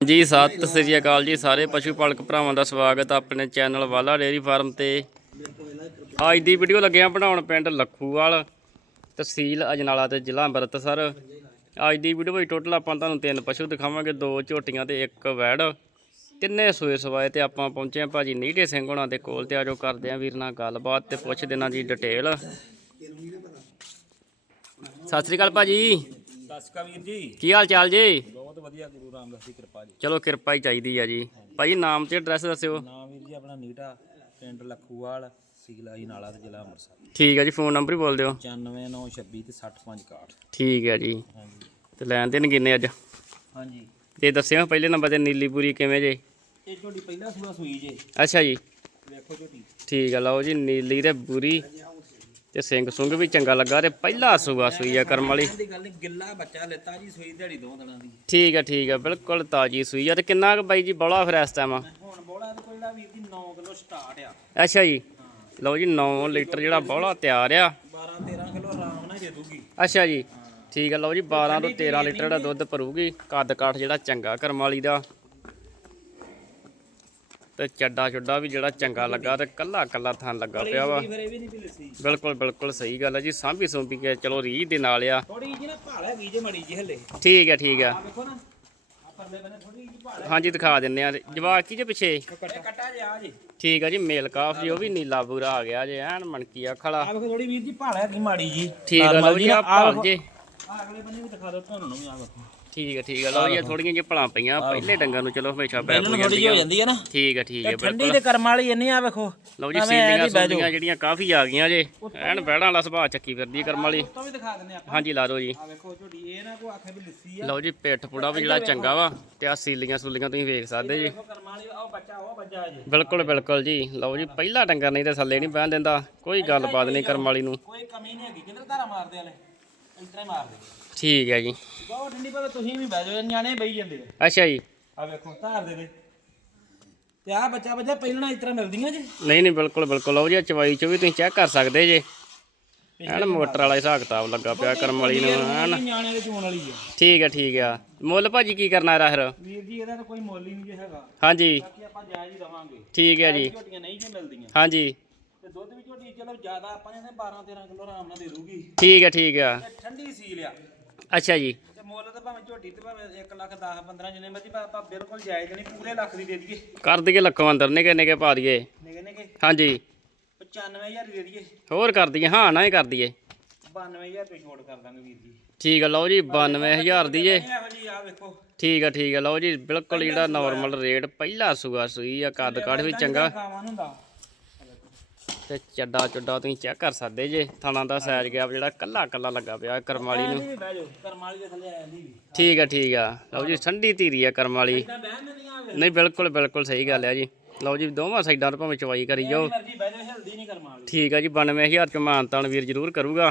ਜੀ, ਸਤਿ ਸ੍ਰੀ ਅਕਾਲ ਜੀ ਸਾਰੇ ਪਸ਼ੂ ਪਾਲਕ ਭਰਾਵਾਂ ਦਾ ਸਵਾਗਤ ਆਪਣੇ ਚੈਨਲ ਵਾਲਾ ਡੇਅਰੀ ਫਾਰਮ ਤੇ। ਅੱਜ ਦੀ ਵੀਡੀਓ ਲੱਗਿਆ ਬਣਾਉਣ ਪਿੰਡ ਲੱਖੂਵਾਲ ਤਹਿਸੀਲ ਅਜਨਾਲਾ ਤੇ ਜ਼ਿਲ੍ਹਾ ਅੰਮ੍ਰਿਤਸਰ। ਅੱਜ ਦੀ ਵੀਡੀਓ ਵਿੱਚ ਟੋਟਲ ਆਪਾਂ ਤੁਹਾਨੂੰ ਤਿੰਨ ਪਸ਼ੂ ਦਿਖਾਵਾਂਗੇ, ਦੋ ਝੋਟੀਆਂ ਤੇ ਇੱਕ ਵੈੜ। ਤਿੰਨੇ ਸੂਏ ਸਵਾਏ ਤੇ ਆਪਾਂ ਪਹੁੰਚੇ ਹਾਂ ਭਾਜੀ ਨੀਟੇ ਸਿੰਘ ਹੋਣਾ ਦੇ ਕੋਲ ਤੇ ਆਜੋ ਕਰਦੇ ਆਂ ਵੀਰ ਨਾਲ ਗੱਲਬਾਤ ਤੇ ਪੁੱਛ ਦੇਣਾ ਜੀ ਡਿਟੇਲ ਸਤਿ ਸ੍ਰੀ ਅਕਾਲ ਭਾਜੀ। ਸਤਿ ਸ਼੍ਰੀ ਅਕਾਲ ਵੀਰ ਜੀ। ਕੀ ਹਾਲ ਚਾਲ ਜੀ? ਬਹੁਤ ਵਧੀਆ ਗੁਰੂ ਰਾਮਦਾਸ ਦੀ ਕਿਰਪਾ ਜੀ। ਚਲੋ ਕਿਰਪਾ ਹੀ ਚਾਹੀਦੀ ਆ ਜੀ। ਭਾਜੀ ਨਾਮ ਤੇ ਐਡਰੈਸ ਦੱਸਿਓ। ਨਾਮ ਵੀਰ ਜੀ ਆਪਣਾ ਨੀਟਾ ਪਿੰਡ ਲੱਖੂਵਾਲ ਸੀਲਾ ਜੀ ਨਾਲਾ ਤੇ ਜ਼ਿਲ੍ਹਾ ਅੰਮ੍ਰਿਤਸਰ। ਠੀਕ ਹੈ ਜੀ ਫੋਨ ਨੰਬਰ ਹੀ ਬੋਲ ਦਿਓ। 94926 ਤੇ 6561 ਠੀਕ ਹੈ ਜੀ। ਹਾਂਜੀ। ਤੇ ਲੈਣ ਦੇਣ ਕਿੰਨੇ ਅੱਜ? ਹਾਂਜੀ। ਤੇ ਦੱਸਿਓ ਪਹਿਲੇ ਨੰਬਰ ਤੇ ਨੀਲੀਪੁਰੀ ਕਿਵੇਂ ਜੇ? ਇਹ ਝੋਟੀ ਪਹਿਲਾ ਸੂਆ ਸੂਈ ਜੇ। ਅੱਛਾ ਜੀ। ਵੇਖੋ ਝੋਟੀ। ਠੀਕ ਹੈ ਲਓ ਜੀ ਨੀਲੀ ਤੇ ਬੁਰੀ। ਤੇ ਸਿੰਘ ਸੁੰਗ ਵੀ ਚੰਗਾ ਲੱਗਾ ਤੇ ਪਹਿਲਾ ਸੂਆ ਸੂਈ ਆ ਕਰਮ ਵਾਲੀ। ਦੀ ਗੱਲ ਨਹੀਂ ਗਿੱਲਾ ਬੱਚਾ ਲੈਤਾ ਜੀ ਸੂਈ ਦਿਹਾੜੀ ਦੋ ਦਿਨਾਂ ਦੀ। ਠੀਕ ਹੈ ਠੀਕ ਹੈ ਬਿਲਕੁਲ ਤਾਜੀ ਸੂਈ ਆ ਤੇ ਕਿੰਨਾ ਕੁ ਬਾਈ ਜੀ ਬੋਲਾ ਫਿਰ ਇਸ ਟਾਈਮ ਹੁਣ ਬੋਲਾ ਤੇ ਕੋਲਾ ਵੀਰ ਜੀ 9 ਕਿਲੋ ਸਟਾਰਟ ਆ। ਅੱਛਾ ਜੀ ਲਓ ਜੀ 9 ਲੀਟਰ ਜਿਹੜਾ ਬੋਲਾ ਤਿਆਰ ਆ। 12 13 ਕਿਲੋ ਆਰਾਮ ਨਾਲ ਦੇ ਦੂਗੀ। ਅੱਛਾ ਜੀ ਠੀਕ ਹੈ ਲਓ ਜੀ 12 ਤੋਂ 13 ਲੀਟਰ ਦਾ ਦੁੱਧ ਭਰੂਗੀ ਕੱਦ ਕਾਠ ਜਿਹੜਾ ਚੰਗਾ ਕਰਮ ਵਾਲੀ ਦਾ। ਤੇ ਚੱਡਾ ਚੁੱਡਾ ਵੀ ਜਿਹੜਾ ਚੰਗਾ ਲੱਗਾ ਤੇ ਕੱਲਾ ਕੱਲਾ ਥਾਂ ਲੱਗਾ ਪਿਆ ਵਾ। ਬਿਲਕੁਲ ਬਿਲਕੁਲ ਸਹੀ ਗੱਲ ਹੈ ਜੀ ਸਾਂਭੀ ਸੁੰਭੀ ਕੇ ਚਲੋ ਰੀਝ ਦੇ ਨਾਲ ਆ। ਥੋੜੀ ਜਿਹੀ ਨਾ ਭਾਲ ਹੈਗੀ ਜੇ ਮੜੀ ਜੀ ਹੱਲੇ। ਠੀਕ ਹੈ ਠੀਕ ਹੈ। ਆ ਆ ਹਾਂਜੀ ਦਿਖਾ ਦਿੰਨੇ ਆ ਜਵਾਕ ਕੀ ਜੇ ਪਿੱਛੇ। ਕੱਟਾ ਜੇ ਆ ਜੀ। ਠੀਕ ਮੇਲ ਕਾਫ ਜੀ ਉਹ ਵੀ ਨੀਲਾ ਬੂਰਾ ਆ ਗਿਆ ਜੇ ਐਨ ਮਣਕੀ ਆ ਖਲਾ। ਆ ਵੇਖੋ ਥੋੜੀ ਵੀਰ ਜੀ ਭਾਲ ਹੈਗੀ ਮਾੜੀ ਜੀ ਠੀਕ ਹੈ ਲਓ ਜੀ ਆ ਭਾਲ ਜੇ। ਆ ਅਗਲੇ ਬੰਨੇ ਵੀ ਦਿਖਾ ਦਿਓ ਤੁਹਾਨੂੰ ਵੀ ਆ ਵੇਖੋ। ਠੀਕ ਹੈ ਠੀਕ ਹੈ ਲਓ ਜੀ ਇਹ ਥੋੜੀਆਂ ਜਿਹੀਆਂ ਭਲਾਂ ਪਈਆਂ ਪਹਿਲੇ ਡੰਗਰ ਨੂੰ ਚਲੋ ਹਮੇਸ਼ਾ ਥੋੜੀ ਹੋ ਜਾਂਦੀ ਹੈ ਨਾ। ਠੀਕ ਹੈ ਠੀਕ ਹੈ ਠੰਡੀ ਦੇ ਕਰਮ ਵਾਲੀ ਇੰਨੀ ਆ ਵੇਖੋ। ਲਓ ਜੀ ਸੀਲੀਆਂ। ਸੂਲੀਆਂ ਜਿਹੜੀਆਂ ਕਾਫੀ ਆ ਗਈਆਂ ਜੇ। ਐਨ ਬਹਿੜਾਂ ਵਾਲਾ ਸੁਭਾਅ ਚੱਕੀ ਫਿਰਦੀ ਕਰਮ ਵਾਲੀ। ਤੋਂ ਵੀ ਦਿਖਾ ਦਿੰਨੇ ਆਪਾਂ। ਹਾਂਜੀ ਲਾ ਦਿਓ ਜੀ। ਆ ਵੇਖੋ ਝੋਟੀ ਇਹ ਨਾ ਕੋ ਆਖੇ ਵੀ ਲੱਸੀ ਆ। ਲਓ ਜੀ ਪਿੱਠ ਪੁੜਾ ਵੀ ਜਿਹੜਾ ਚੰਗਾ ਵਾ ਤੇ ਆ ਸੀਲੀਆਂ ਸੂਲੀਆਂ ਤੁਸੀਂ ਵੇਖ ਸਕਦੇ ਜੀ। ਬਿਲਕੁਲ ਬਿਲਕੁਲ ਜੀ। ਲਓ ਜੀ ਪਹਿਲਾ ਡੰਗਰ ਨਹੀਂ ਤੇ ਥੱਲੇ ਨਹੀਂ ਬਹਿਣ ਦਿੰਦਾ। ਕੋਈ ਗੱਲਬਾਤ ਨਹੀਂ ਕਰਮ ਵਾਲੀ ਨੂੰ। ਕੋਈ ਕਮੀ ਨਹੀਂ ਹੈਗੀ। ਕਿਧਰ ਧਾਰਾ ਮਾਰਦੇ ਵਾਲੇ ਇਸ ਤਰ੍ਹਾਂ ਮਾਰਦੇ ਠੀਕ ਹੈ ਜੀ। ਬਹੁਤ ਠੰਡੀ ਪਰ ਤੁਸੀਂ ਵੀ ਬਹਿ ਜਾਓ ਨਿਆਣੇ ਬਈ ਜਾਂਦੇ ਆ ਅੱਛਾ ਜੀ। ਆ ਵੇਖੋ ਧਾਰ ਦੇ ਦੇ। ਤੇ ਆ ਬੱਚਾ ਬੱਚਾ ਪਹਿਲਣਾ ਇਸ ਤਰ੍ਹਾਂ ਮਿਲਦੀਆਂ ਜੀ? ਨਹੀਂ ਨਹੀਂ ਬਿਲਕੁਲ ਬਿਲਕੁਲ। ਲਓ ਜੀ ਚਵਾਈ ਚ ਵੀ ਤੁਸੀਂ ਚੈੱਕ ਕਰ ਸਕਦੇ ਜੇ। ਐਨ ਮੋਟਰ ਵਾਲਾ ਹਿਸਾਬ ਕਿਤਾਬ ਲੱਗਾ ਪਿਆ ਕਰਮ ਵਾਲੀ ਨੂੰ ਐਨ। ਨਿਆਣੇ ਦੇ ਚੋਣ ਵਾਲੀ ਆ। ਠੀਕ ਹੈ ਠੀਕ ਆ ਮੁੱਲ ਭਾਜੀ ਕੀ ਕਰਨਾ ਇਹਦਾ ਫਿਰ? ਵੀਰ ਜੀ ਇਹਦਾ ਤਾਂ ਕੋਈ ਮੁੱਲ ਹੀ ਨਹੀਂ ਜੇ ਹੈਗਾ। ਹਾਂਜੀ। ਬਾਕੀ ਆਪਾਂ ਜਾਇਜ਼ ਹੀ ਦਵਾਂਗੇ। ਠੀਕ ਹੈ ਜੀ। ਝੋਟੀਆਂ ਨਹੀਂ ਜੇ ਮਿਲਦੀਆਂ। ਹਾਂਜੀ। ਤੇ ਦੁੱਧ ਵੀ ਝੋਟੀ ਚਲੋ ਜ਼ਿਆਦਾ ਆਪਾਂ ਨੇ 12 13 ਕਿਲੋ ਆਰਾਮ ਨਾਲ ਦੇ ਦੂਗੀ। ਠੀਕ ਹੈ ਠੀਕ ਆ ਠੰਡੀ ਸੀਲ ਆ। ਅੱਛਾ ਜੀ। ਤੇ ਮੁੱਲ ਤਾਂ ਭਾਵੇਂ ਝੋਟੀ ਤੇ ਭਾਵੇਂ 1 ਲੱਖ 10 15 ਜਿੰਨੇ ਮਰਜ਼ੀ ਪਰ ਆਪਾਂ ਬਿਲਕੁਲ ਜਾਇਜ਼ ਨਹੀਂ ਪੂਰੇ ਲੱਖ ਦੀ ਦੇ ਦਈਏ। ਕਰ ਦਈਏ ਲੱਖੋਂ ਅੰਦਰ ਨਿਕੇ ਨਿਕੇ ਪਾ ਦਈਏ। ਨਿਕੇ ਨਿਕੇ? ਹਾਂਜੀ। 95000 ਦੇ ਦਈਏ। ਹੋਰ ਕਰ ਦਈਏ ਹਾਂ ਨਾ ਹੀ ਕਰ ਦਈਏ। 92000 ਰੁਪਏ ਛੋੜ ਕਰ ਦਾਂਗੇ ਵੀਰ ਜੀ। ਠੀਕ ਆ ਲਓ ਜੀ 92000 ਦੀ ਜੇ ਠੀਕ ਆ ਠੀਕ ਆ ਲਓ ਜੀ ਬਿਲਕੁਲ ਜਿਹੜਾ ਨਾਰਮਲ ਰੇਟ ਪਹਿਲਾ ਸੂਆ ਸੂਈ ਆ ਕੱਦ ਕਾਠ ਵੀ ਚੰਗਾ। ਗਾਵਾਂ ਨੂੰ ਹੁੰਦਾ। ਤੇ ਚੱਡਾ ਚੁੱਡਾ ਤੁਸੀਂ ਚੈੱਕ ਕਰ ਸਕਦੇ ਜੇ। ਥਾਣਾ ਦਾ ਸਾਈਜ਼ ਗਿਆ ਜਿਹੜਾ ਕੱਲਾ ਕੱਲਾ ਲੱਗਾ ਪਿਆ ਕਰਮ ਵਾਲੀ ਨੂੰ। ਠੀਕ ਆ ਠੀਕ ਆ। ਲਓ ਜੀ ਠੰਡੀ ਧੀਰੀ ਆ ਕਰਮ ਵਾਲੀ ਨਹੀਂ ਬਿਲਕੁਲ ਬਿਲਕੁਲ ਸਹੀ ਗੱਲ ਆ ਜੀ। ਲਓ ਜੀ ਦੋਵਾਂ ਸਾਈਡਾਂ ਤੋਂ ਭਾਵੇਂ ਚਵਾਈ ਕਰੀ ਜਾਓ। ਠੀਕ ਆ ਜੀ 92000 ਚ ਮਾਨਤਾਨ ਵੀਰ ਜ਼ਰੂਰ ਕਰੂਗਾ।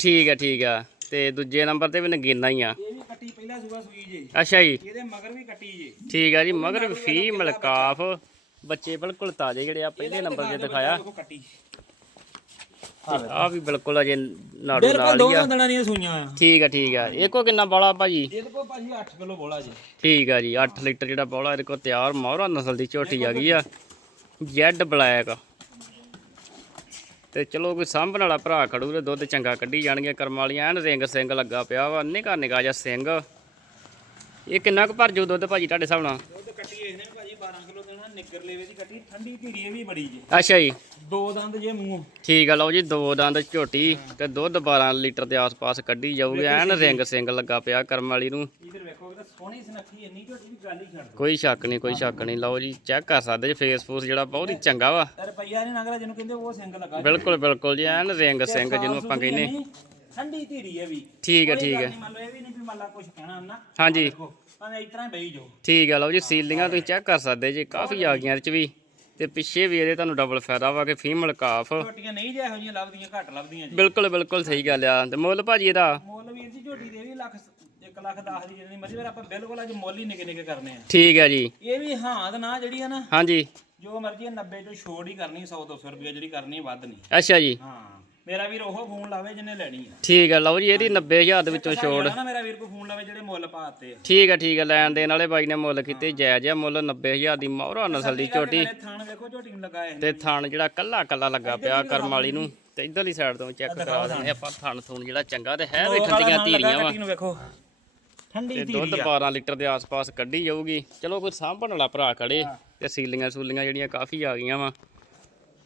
ਠੀਕ ਆ ਠੀਕ ਆ। ਤੇ ਦੂਜੇ ਨੰਬਰ ਤੇ ਵੀ ਨਗੀਨਾ ਹੀ ਆ। ਇਹ ਵੀ ਕੱਟੀ ਪਹਿਲਾ ਸੂਆ ਸੂਈ ਜੇ। ਅੱਛਾ ਜੀ। ਇਹਦੇ ਮਗਰ ਵੀ ਕੱਟੀ ਜੇ। ਠੀਕ ਆ ਜੀ ਮਗਰ ਫੀਮੇਲ ਕਾਫ ਬੱਚੇ ਬਿਲਕੁਲ ਤਾਜ਼ੇ ਜਿਹੜੇ ਆ ਪਹਿਲੇ ਨੰਬਰ ਤੇ ਦਿਖਾਇਆ। ਆ ਵੀ ਬਿਲਕੁਲ ਅਜੇ ਨਾੜੂ ਨਾਲ ਹੀ ਦੋ ਆ ਦੰਦਾਂ ਦੀਆਂ ਸੂਈਆਂ ਆ। ਠੀਕ ਆ ਠੀਕ ਆ। ਇਹ ਕੋ ਕਿੰਨਾ ਬੋਲਾ ਭਾਜੀ? ਇਹਦੇ ਕੋਲ ਭਾਜੀ 8 ਕਿਲੋ ਬੋਲਾ ਜੀ। ਠੀਕ ਆ ਜੀ 8 ਲੀਟਰ ਜਿਹੜਾ ਬੋਲਾ ਇਹਦੇ ਕੋ ਤਿਆਰ ਮੌਰਾ ਨਸਲ ਦੀ ਝੋਟੀ ਆ ਗਈ ਆ। Z black. ਤੇ ਚਲੋ ਕੋਈ ਸਾਂਭਣ ਵਾਲਾ ਭਰਾ ਖੜੂ ਤੇ ਦੁੱਧ ਚੰਗਾ ਕੱਢੀ ਜਾਣਗੇ ਕਰਮ ਵਾਲੀਆਂ। ਐਨ ਰਿੰਗ ਸਿੰਘ ਲੱਗਾ ਪਿਆ ਵਾ ਨਿਕਾ ਨਿਕਾ ਜਿਹਾ ਸਿੰਘ ਇਹ ਕਿੰਨਾ ਕੁ ਭਰ ਜੂ ਦੁੱਧ ਭਾਜੀ ਤੁਹਾਡੇ ਹਿਸਾਬ ਨਾਲ? ਦੁੱਧ ਕੱਟੀ ਇਹਨੇ 12 ਕਿਲੋ ਦੇਣਾ ਨਿੱਗਰ ਲੇਵੇ ਦੀ ਕੱਟੀ ਠੰਡੀ ਧੀਰੀ ਇਹ ਵੀ ਬੜੀ ਜੇ। ਅੱਛਾ ਜੀ। ਦੋ ਦੰਦ ਜੇ ਮੂੰਹ। ਠੀਕ ਆ ਲਓ ਜੀ ਦੋ ਦੰਦ ਝੋਟੀ ਤੇ ਦੁੱਧ 12 ਲੀਟਰ ਦੇ ਆਸ-ਪਾਸ ਕੱਢੀ ਜਾਊਗੀ। ਐਨ ਰਿੰਗ ਸਿੰਘ ਲੱਗਾ ਪਿਆ ਕਰਮ ਵਾਲੀ ਨੂੰ। ਇਧਰ ਵੇਖੋਗੇ ਤਾਂ ਸੋਹਣੀ ਸੁਨੱਖੀ ਇੰਨੀ ਝੋਟੀ ਦੀ ਗੱਲ ਹੀ ਛੱਡ ਦੋ ਕੋਈ ਸ਼ੱਕ ਨਹੀਂ ਕੋਈ ਸ਼ੱਕ ਨਹੀਂ। ਲਓ ਜੀ ਚੈੱਕ ਕਰ ਸਕਦੇ ਜੀ ਫੇਸ ਫੂਸ ਜਿਹੜਾ ਬਹੁਤ ਹੀ ਚੰਗਾ ਵਾ। ਰੁਪਈਆ ਨਹੀਂ ਨਗਰਾ ਜਿਹਨੂੰ ਕਹਿੰਦੇ ਉਹ ਸਿੰਘ ਲੱਗਾ ਬਿਲਕੁਲ ਬਿਲਕੁਲ ਜੀ ਐਨ ਰਿੰਗ ਸਿੰਘ ਜਿਹਨੂੰ ਆਪਾਂ ਕਹਿੰਦੇ। ਠੰਡੀ ਧੀਰੀ ਹੈ ਵੀ। ਠੀਕ ਹੈ ਠੀਕ ਹੈ ਨਹੀਂ ਮੰਨ ਲਓ ਇਹ ਵੀ ਨਹੀਂ ਵੀ ਮੰਨ ਲਾ ਕੁਝ ਕਹਿਣਾ ਨਾ ਹਾਂਜੀ। ਭਾਵੇਂ ਇਸ ਤਰ੍ਹਾਂ ਹੀ ਬਈ ਜੋ। ਠੀਕ ਆ ਲਓ ਜੀ ਸੀਲਿੰਗਾਂ ਤੁਸੀਂ ਚੈੱਕ ਕਰ ਸਕਦੇ ਜੀ ਕਾਫੀ ਆ ਗਈਆਂ ਇਹਦੇ ਚ ਵੀ। ਤੇ ਪਿੱਛੇ ਵੀ ਇਹਦੇ ਤੁਹਾਨੂੰ ਡਬਲ ਫਾਇਦਾ ਵਾ ਕਿ ਫੀਮੇਲ ਕਾਫ ਝੋਟੀਆਂ ਨਹੀਂ ਜੇ ਇਹੋ ਜਿਹੀਆਂ ਲੱਭਦੀਆਂ ਘੱਟ ਲੱਭਦੀਆਂ ਜੀ। ਬਿਲਕੁਲ ਬਿਲਕੁਲ ਸਹੀ ਗੱਲ ਆ। ਤੇ ਮੁੱਲ ਭਾਜੀ ਇਹਦਾ? ਮੁੱਲ ਵੀਰ ਜੀ ਝੋਟੀ ਦੇ ਵੀ ਲੱਖ 1 ਲੱਖ 10 ਦੀ ਜਿੰਨੀ ਮਰਜ਼ੀ ਫਿਰ ਆਪਾਂ ਬਿਲਕੁਲ ਅੱਜ ਮੁੱਲ ਹੀ ਨਿੱਕੇ ਨਿੱਕੇ ਕਰਨੇ ਆ। ਠੀਕ ਹੈ ਜੀ। ਇਹ ਵੀ ਹਾਂ ਤੇ ਨਾ ਜਿਹੜੀ ਆ ਨਾ ਹਾਂਜੀ। ਜੋ ਮਰਜ਼ੀ ਆ 90 ਚੋਂ ਛੋੜ ਹੀ ਕਰਨੀ 100 200 ਰੁਪਏ ਜਿਹੜੀ ਕਰਨੀ ਵੱਧ ਨਹੀਂ। ਅੱਛਾ ਜੀ। ਹਾਂ। ਮੇਰਾ ਵੀਰ ਉਹ ਫੋਨ ਲਾਵੇ ਜਿਹਨੇ ਲੈਣੀ ਆ। ਠੀਕ ਆ ਲਓ ਜੀ ਇਹਦੀ 90000 ਦੇ ਵਿੱਚੋਂ ਛੋੜ। ਨਾ ਮੇਰਾ ਵੀਰ ਕੋ ਫੋਨ ਲਾਵੇ ਜਿਹੜੇ ਮੁੱਲ ਪਾਤੇ ਆ। ਠੀਕ ਆ ਠੀਕ ਆ ਲੈਣ ਦੇਣ ਵਾਲੇ ਬਾਈ ਨੇ ਮੁੱਲ ਕੀਤੇ ਜਾਇਜ਼ ਆ ਮੁੱਲ 90000 ਦੀ ਮੌਰਾ ਨਸਲ ਦੀ ਝੋਟੀ ਥਾਣ ਵੇਖੋ ਝੋਟੀ ਨੂੰ ਲਗਾਏ ਤੇ ਥਣ ਜਿਹੜਾ ਕੱਲਾ ਕੱਲਾ ਲੱਗਾ ਪਿਆ ਕਰਮ ਵਾਲੀ ਨੂੰ। ਤੇ ਇਧਰਲੀ ਸਾਈਡ ਤੋਂ ਚੈੱਕ ਕਰਾ ਦਿੰਦੇ ਆਪਾਂ ਥਣ ਥੂਣ ਜਿਹੜਾ ਚੰਗਾ ਤੇ ਹੈ ਵੇਖਣ ਦੀਆਂ ਧੀਰੀਆਂ ਵਾ। ਵੇਖੋ। ਠੰਡੀ ਧੀਰੀ ਦੁੱਧ 12 ਲੀਟਰ ਦੇ ਆਸ-ਪਾਸ ਕੱਢੀ ਜਾਊਗੀ। ਚਲੋ ਕੋਈ ਸਾਂਭਣ ਵਾਲਾ ਭਰਾ ਖੜੇ ਤੇ ਸੀਲੀਆਂ ਸੂਲੀਆਂ ਜਿਹੜੀਆਂ ਕਾਫੀ ਆ ਗਈਆਂ ਵਾ।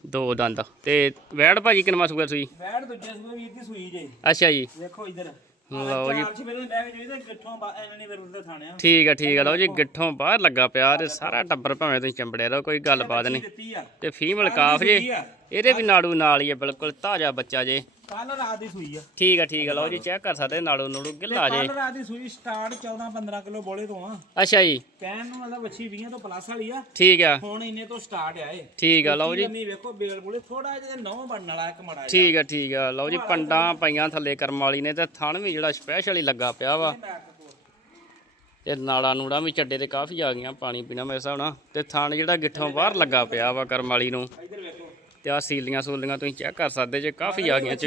ਦੋ ਦੰਦ। ਤੇ ਵੈੜ ਭਾਜੀ ਕਿੰਨਾ ਸੂਆ ਸੂਈ? ਬੈਠ ਦੂਜੇ ਸੂਏ ਵੀਰ ਦੀ ਸੂਈ ਜੇ। ਅੱਛਾ ਜੀ। ਵੇਖੋ ਇਧਰ। ਲਓ ਜੀ। ਠੀਕ ਆ ਠੀਕ ਆ ਲਓ ਜੀ ਗਿੱਠੋਂ ਬਾਹਰ ਲੱਗਾ ਪਿਆ ਤੇ ਸਾਰਾ ਟੱਬਰ ਭਾਵੇਂ ਤੁਸੀਂ ਚੰਬੜਿਆ ਰਹੋ ਕੋਈ ਗੱਲਬਾਤ ਨਹੀਂ। ਤੇ ਫੀਮੇਲ ਕਾਫ ਜੇ। ਇਹਦੇ ਵੀ ਨਾੜੂ ਨਾਲ ਹੀ ਆ ਬਿਲਕੁਲ ਤਾਜ਼ਾ ਬੱਚਾ ਜੇ। ਕੱਲ ਰਾਤ ਦੀ ਸੂਈ ਆ। ਠੀਕ ਆ ਠੀਕ ਆ ਲਓ ਜੀ ਚੈੱਕ ਕਰ ਸਕਦੇ ਨਾੜੂ ਨੂੜੂ ਗਿੱਲਾ ਜੇ। ਕੱਲ ਰਾਤ ਦੀ ਸੂਈ ਸਟਾਰਟ 14 15 ਕਿਲੋ ਬੋਲੇ ਤੋਂ ਆ। ਅੱਛਾ ਜੀ। ਕਹਿਣ ਨੂੰ ਮਤਲਬ ਵੱਛੀ 20 ਤੋਂ ਪਲੱਸ ਵਾਲੀ ਆ। ਠੀਕ ਆ। ਹੁਣ ਇੰਨੇ ਤੋਂ ਸਟਾਰਟ ਆ ਇਹ। ਠੀਕ ਆ ਲਓ ਜੀ। ਲੰਮੀ ਵੇਖੋ ਬੇਲ ਬੋਲੇ ਥੋੜਾ ਜਿਹਾ ਨੌ ਬਣਨ ਵਾਲਾ ਇੱਕ ਮੜਾ ਠੀਕ ਆ ਠੀਕ ਆ ਲਓ ਜੀ ਪੰਡਾਂ ਪਈਆਂ ਥੱਲੇ ਕਰਮ ਵਾਲੀ ਨੇ ਤੇ ਥਣ ਵੀ ਜਿਹੜਾ ਸਪੈਸ਼ਲ ਹੀ ਲੱਗਾ ਪਿਆ ਵਾ। ਤੇ। ਨਾੜਾ ਨੂੜਾ ਵੀ ਚੱਡੇ ਤੇ ਕਾਫੀ ਆ ਗਈਆਂ ਪਾਣੀ ਪੀਣਾ ਮੇਰੇ ਹਿਸਾਬ ਨਾਲ। ਤੇ ਥਣ ਜਿਹੜਾ ਗਿੱਠੋਂ ਬਾਹਰ ਲੱਗਾ ਪਿਆ ਵਾ ਕਰਮ ਵਾਲੀ ਨੂੰ। ਤੇ ਆ ਸੀਲੀਆਂ ਸੂਲੀਆਂ ਤੁਸੀਂ ਚੈੱਕ ਕਰ ਸਕਦੇ ਜੇ ਕਾਫੀ ਆ ਗਈਆਂ ਚ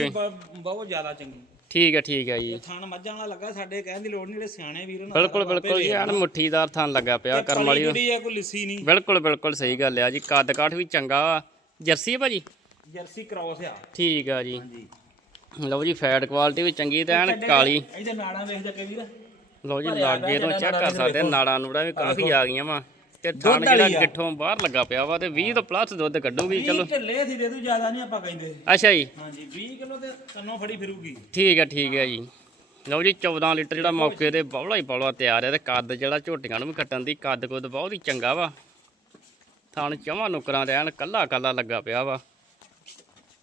ਬਹੁਤ ਜ਼ਿਆਦਾ ਚੰਗੀ। ਠੀਕ ਆ ਠੀਕ ਆ ਜੀ। ਥਣ ਮੱਝਾਂ ਵਾਲਾ ਲੱਗਾ ਸਾਡੇ ਕਹਿਣ ਦੀ ਲੋੜ ਨਹੀਂ ਜਿਹੜੇ ਸਿਆਣੇ ਵੀਰ ਉਹਨਾਂ ਬਿਲਕੁਲ ਬਿਲਕੁਲ ਜੀ ਐਨ ਮੁੱਠੀਦਾਰ ਥਣ ਲੱਗਾ ਪਿਆ ਕਰਮ ਵਾਲੀ। ਜਿਹੜੀ ਆ ਕੋਈ ਲਿੱਸੀ ਨਹੀਂ। ਬਿਲਕੁਲ ਬਿਲਕੁਲ ਸਹੀ ਗੱਲ ਆ ਜੀ ਕੱਦ ਕਾਠ ਵੀ ਚੰਗਾ। ਜਰਸੀ ਆ ਭਾਜੀ? ਜਰਸੀ ਕ੍ਰਾਸ ਆ। ਠੀਕ ਆ ਜੀ। ਹਾਂਜੀ। ਲਓ ਜੀ ਫੈਟ ਕੁਆਲਿਟੀ ਵੀ ਚੰਗੀ ਤੇ ਐਨ ਕਾਲੀ। ਇਹਦੇ ਨਾੜਾਂ ਵੇਖ ਜਾ ਕੇ ਵੀਰ। ਲਓ ਜੀ ਲਾਗੇ ਤੋਂ ਚੈੱਕ ਕਰ ਸਕਦੇ ਨਾੜਾਂ ਨੂੜਾਂ ਵੀ ਕਾਫੀ ਆ ਗਈਆਂ ਵਾ। ਤੇ ਥਣ ਜਿਹੜਾ ਗਿੱਠੋਂ ਬਾਹਰ ਲੱਗਾ ਪਿਆ ਵਾ ਤੇ 20 ਤੋਂ ਪਲੱਸ ਦੁੱਧ ਕੱਢੂਗੀ ਚਲੋ। 20 ਢਿੱਲੇ ਸੀ ਦੇ ਦੂ ਜ਼ਿਆਦਾ ਨਹੀਂ ਆਪਾਂ ਕਹਿੰਦੇ। ਅੱਛਾ ਜੀ। ਹਾਂਜੀ 20 ਕਿਲੋ ਤੇ ਕੰਨੋਂ ਫੜੀ ਫਿਰੂਗੀ। ਠੀਕ ਹੈ ਠੀਕ ਹੈ ਜੀ। ਲਓ ਜੀ 14 ਲੀਟਰ ਜਿਹੜਾ ਮੌਕੇ ਤੇ ਬੌਲਾ ਹੀ ਬੌਲਾ ਤਿਆਰ ਹੈ ਤੇ ਕੱਦ ਜਿਹੜਾ ਝੋਟੀਆਂ ਨੂੰ ਵੀ ਕੱਟਣ ਦੀ ਕੱਦ ਕੁੱਦ ਬਹੁਤ ਹੀ ਚੰਗਾ ਵਾ। ਥਣ ਚਵਾਂ ਨੁਕਰਾਂ ਦੇ ਐਨ ਕੱਲਾ ਕੱਲਾ ਲੱਗਾ ਪਿਆ ਵਾ।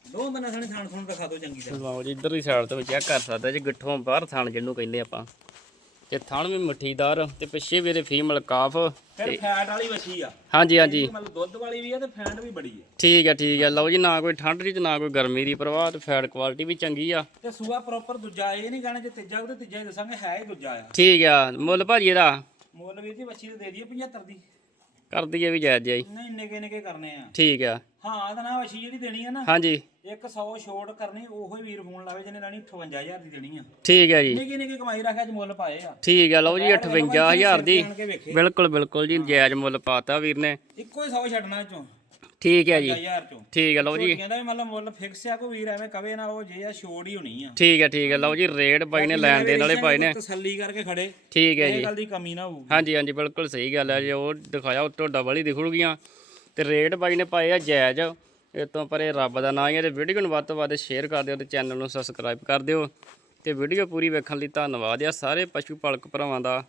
ਦੋ ਬੰਨੇ ਥਾਣੇ ਥਾਣ ਥਾਣ ਦਿਖਾ ਦਿਓ ਚੰਗੀ ਤਰ੍ਹਾਂ। ਲਓ ਜੀ ਇਧਰਲੀ ਸਾਈਡ ਤੋਂ ਚੈੱਕ ਕਰ ਸਕਦੇ ਜੀ ਗਿੱਠੋਂ ਬਾਹਰ ਥਣ ਜਿਹਨੂੰ ਕਹਿੰਦੇ ਆਪਾਂ। ਤੇ ਥਣ ਵੀ ਮੱਠੀਦਾਰ ਤੇ ਪਿੱਛੇ ਵੀ ਇਹਦੇ ਫੀਮੇਲ ਕਾਫ ਫਿਰ ਫੈਟ ਵਾਲੀ ਵੱਛੀ ਆ। ਹਾਂਜੀ ਹਾਂਜੀ। ਮਤਲਬ ਦੁੱਧ ਵਾਲੀ ਵੀ ਆ ਤੇ ਫੈਟ ਵੀ ਬੜੀ ਆ। ਠੀਕ ਹੈ ਠੀਕ ਹੈ ਲਓ ਜੀ ਨਾ ਕੋਈ ਠੰਡ ਦੀ ਤੇ ਨਾ ਕੋਈ ਗਰਮੀ ਦੀ ਪ੍ਰਵਾਹ ਤੇ ਫੈਟ ਕੁਆਲਿਟੀ ਵੀ ਚੰਗੀ ਆ। ਤੇ ਸੂਆ ਪ੍ਰੋਪਰ ਦੂਜਾ ਇਹ ਨਹੀਂ ਕਹਿਣਾ ਜੇ ਤੀਜਾ ਉਹਦੇ ਤੀਜਾ ਹੀ ਦੱਸਾਂਗੇ ਹੈ ਹੀ ਦੂਜਾ ਆ। ਠੀਕ ਆ ਮੁੱਲ ਭਾਜੀ ਇਹਦਾ? ਮੁੱਲ ਵੀਰ ਜੀ ਵੱਛੀ ਤੇ ਦੇ ਦਈਏ 75 ਦੀ। ਕਰ ਦਈਏ ਵੀ ਜਾਇਜ਼ ਜਾਈ ਨਹੀਂ ਨਿੱਕੇ ਨਿੱਕੇ ਕਰਨੇ ਆ। ਠੀਕ ਆ। ਹਾਂ ਤਾਂ ਨਾ ਵੱਛੀ ਜਿਹੜੀ ਦੇਣੀ ਆ ਨਾ ਹਾਂਜੀ। ਇੱਕ 100 ਛੋਟ ਕਰਨੀ ਉਹੋ ਹੀ ਵੀਰ ਫੋਨ ਲਾਵੇ ਜਿਹਨੇ ਲੈਣੀ 58000 ਦੀ ਦੇਣੀ ਆ। ਠੀਕ ਹੈ ਜੀ। ਨਿੱਕੀ ਨਿੱਕੀ ਕਮਾਈ ਰੱਖਿਆ ਚ ਮੁੱਲ ਪਾਏ ਆ। ਠੀਕ ਹੈ ਲਓ ਜੀ 58000 ਦੀ। ਬਿਲਕੁਲ ਬਿਲਕੁਲ ਜੀ ਜਾਇਜ਼ ਮੁੱਲ ਪਾਤਾ ਵੀਰ ਨੇ। ਇੱਕੋ ਹੀ 100 ਛੱਡਣਾ ਚੋਂ ਠੀਕ ਹੈ ਜੀ। 1000 ਚੋਂ। ਠੀਕ ਹੈ ਲਓ ਜੀ। ਕਹਿੰਦਾ ਵੀ ਮਤਲਬ ਮੁੱਲ ਫਿਕਸ ਆ ਕੋਈ ਵੀਰ ਐਵੇਂ ਕਵੇ ਨਾ ਉਹ ਜੇ ਆ ਛੋੜ ਹੀ ਹੋਣੀ ਆ। ਠੀਕ ਹੈ ਠੀਕ ਹੈ ਲਓ ਜੀ ਰੇਟ ਬਾਈ ਨੇ ਲੈਣ ਦੇਣ ਵਾਲੇ ਪਾਏ ਨੇ। ਤਸੱਲੀ ਕਰਕੇ ਖੜੇ। ਠੀਕ ਹੈ ਇਹ ਜੀ। ਗੱਲ ਦੀ ਕਮੀ ਨਾ ਹੋਊਗੀ। ਹਾਂਜੀ ਹਾਂਜੀ ਬਿਲਕੁਲ ਸਹੀ ਗੱਲ ਹੈ ਜੀ ਉਹ ਦਿਖਾਇਆ ਉਹ ਤੁਹਾਡਾ ਵਾਲੀ ਦਿਖੂਗੀਆਂ। ਤੇ ਰੇਟ ਬਾਈ ਨੇ ਪਾਏ ਆ ਜਾਇਜ਼। ਇਹ ਤੋਂ ਪਰੇ ਰੱਬ ਦਾ ਨਾਮ ਹੀ ਹੈ ਤੇ ਵੀਡੀਓ ਨੂੰ ਵੱਧ ਤੋਂ ਵੱਧ ਸ਼ੇਅਰ ਕਰ ਦਿਓ ਤੇ ਚੈਨਲ ਨੂੰ ਸਬਸਕ੍ਰਾਈਬ ਕਰ ਦਿਓ। ਤੇ ਵੀਡੀਓ ਪੂਰੀ ਵੇਖਣ ਲਈ ਧੰਨਵਾਦ ਆ ਸਾਰੇ ਪਸ਼ੂ ਪਾਲਕ ਭਰਾਵਾਂ ਦਾ।